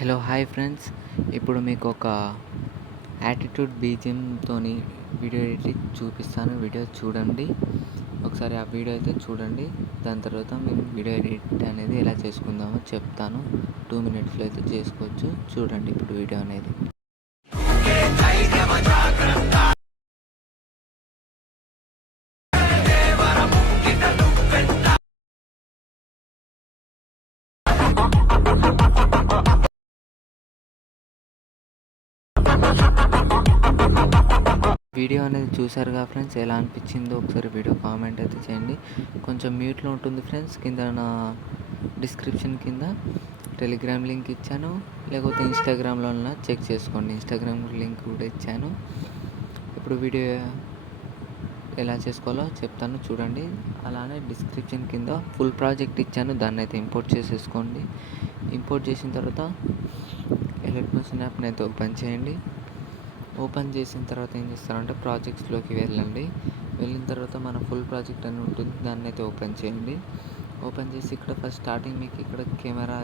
Hello hi friends. ఇప్పుడు మీకు ఒక యాటిట్యూడ్ బీజిఎంతోని వీడియో ఎడిట్ చూపిస్తాను. వీడియో చూడండి. ఒకసారి ఆ వీడియో అయితే చూడండి. దాని తర్వాత మేము వీడియో ఎడిట్ అనేది ఎలా చేసుకుందామో చెప్తాను. 2 మినిట్స్లో అయితే చేసుకోవచ్చు. చూడండి ఇప్పుడు వీడియో అనేది. వీడియో అనేది చూసారుగా ఫ్రెండ్స్, ఎలా అనిపించిందో ఒకసారి వీడియో కామెంట్ అయితే చేయండి. కొంచెం మ్యూట్లో ఉంటుంది ఫ్రెండ్స్. కింద నా డిస్క్రిప్షన్ కింద టెలిగ్రామ్ లింక్ ఇచ్చాను, లేకపోతే ఇన్స్టాగ్రామ్లో చెక్ చేసుకోండి. ఇన్స్టాగ్రామ్ లింక్ కూడా ఇచ్చాను. ఇప్పుడు వీడియో ఎలా చేసుకోవాలో చెప్తాను చూడండి. అలానే డిస్క్రిప్షన్ కింద ఫుల్ ప్రాజెక్ట్ ఇచ్చాను, దాన్ని అయితే ఇంపోర్ట్ చేసేసుకోండి. ఇంపోర్ట్ చేసిన తర్వాత ఎలక్ట్రోమోషన్ యాప్ని అయితే ఓపెన్ చేయండి. ఓపెన్ చేసిన తర్వాత ఏం చేస్తారంటే ప్రాజెక్ట్స్లోకి వెళ్ళండి. వెళ్ళిన తర్వాత మన ఫుల్ ప్రాజెక్ట్ అని ఉంటుంది, దాన్ని అయితే ఓపెన్ చేయండి. ఓపెన్ చేసి ఇక్కడ ఫస్ట్ స్టార్టింగ్ మీకు ఇక్కడ కెమెరా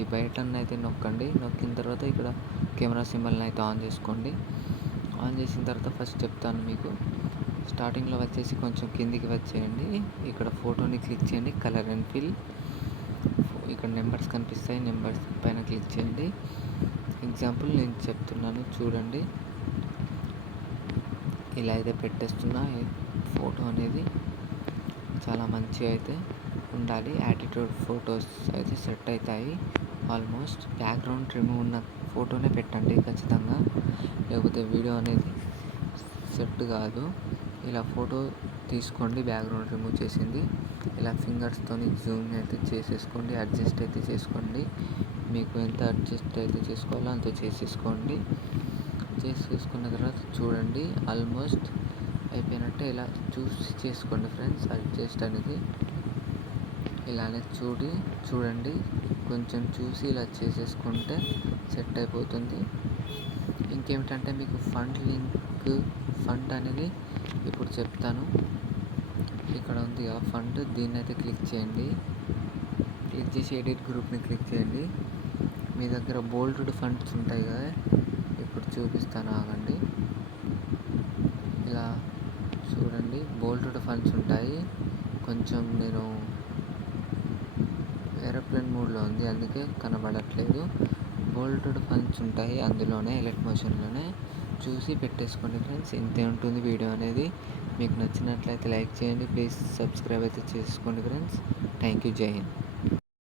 ఈ బటన్ అయితే నొక్కండి. నొక్కిన తర్వాత ఇక్కడ కెమెరా సింబల్ని అయితే ఆన్ చేసుకోండి. ఆన్ చేసిన తర్వాత ఫస్ట్ చెప్తాను మీకు. స్టార్టింగ్లో వచ్చేసి కొంచెం కిందికి వచ్చేయండి. ఇక్కడ ఫోటోని క్లిక్ చేయండి, కలర్ అండ్ ఫిల్. ఇక్కడ నెంబర్స్ కనిపిస్తాయి, నెంబర్స్ పైన క్లిక్ చేయండి. ఎగ్జాంపుల్ నేను చెప్తున్నాను చూడండి. ఇలా అయితే పెట్టేస్తున్నా. ఫోటో అనేది చాలా మంచిగా అయితే ఉండాలి. యాటిట్యూడ్ ఫొటోస్ అయితే సెట్ అవుతాయి ఆల్మోస్ట్. బ్యాక్గ్రౌండ్ రిమూవ్ ఉన్న ఫోటోనే పెట్టండి ఖచ్చితంగా, లేకపోతే వీడియో అనేది సెట్ కాదు. ఇలా ఫోటో తీసుకోండి, బ్యాక్గ్రౌండ్ రిమూవ్ చేసింది. ఇలా ఫింగర్స్తో జూమ్ అయితే చేసేసుకోండి, అడ్జస్ట్ అయితే చేసుకోండి. మీకు ఎంత అడ్జస్ట్ అయితే చేసుకోవాలో అంత చేసేసుకోండి. చేసేసుకున్న తర్వాత చూడండి, ఆల్మోస్ట్ అయిపోయినట్టే. ఇలా చూసి చేసుకోండి ఫ్రెండ్స్. అడ్జస్ట్ అనేది ఇలానే చూడండి. కొంచెం చూసి ఇలా చేసేసుకుంటే సెట్ అయిపోతుంది. ఇంకేమిటంటే మీకు ఫండ్ అనేది ఇప్పుడు చెప్తాను. ఇక్కడ ఉంది ఆ ఫండ్, దీన్ని అయితే క్లిక్ చేయండి. క్లిక్ చేసి ఎడిట్ గ్రూప్ని క్లిక్ చేయండి. మీ దగ్గర బోల్డ్ ఫండ్స్ ఉంటాయి కదా, ఇప్పుడు చూపిస్తాను ఆగండి. ఇలా చూడండి, బోల్డ్ ఫండ్స్ ఉంటాయి. కొంచెం నేను ఏరోప్లేన్ మోడ్లో ఉంది, అందుకే కనబడట్లేదు. బోల్డ్ ఫండ్స్ ఉంటాయి అందులోనే, ఎలక్ట్రోమోషన్లోనే. చూసి పెట్టేసుకోండి ఫ్రెండ్స్. ఇంతే ఉంటుంది వీడియో అనేది. మీకు నచ్చినట్లయితే లైక్ చేయండి, ప్లీజ్ సబ్స్క్రైబ్ అయితే చేసుకోండి ఫ్రెండ్స్. థ్యాంక్ యూ, జై హింద్.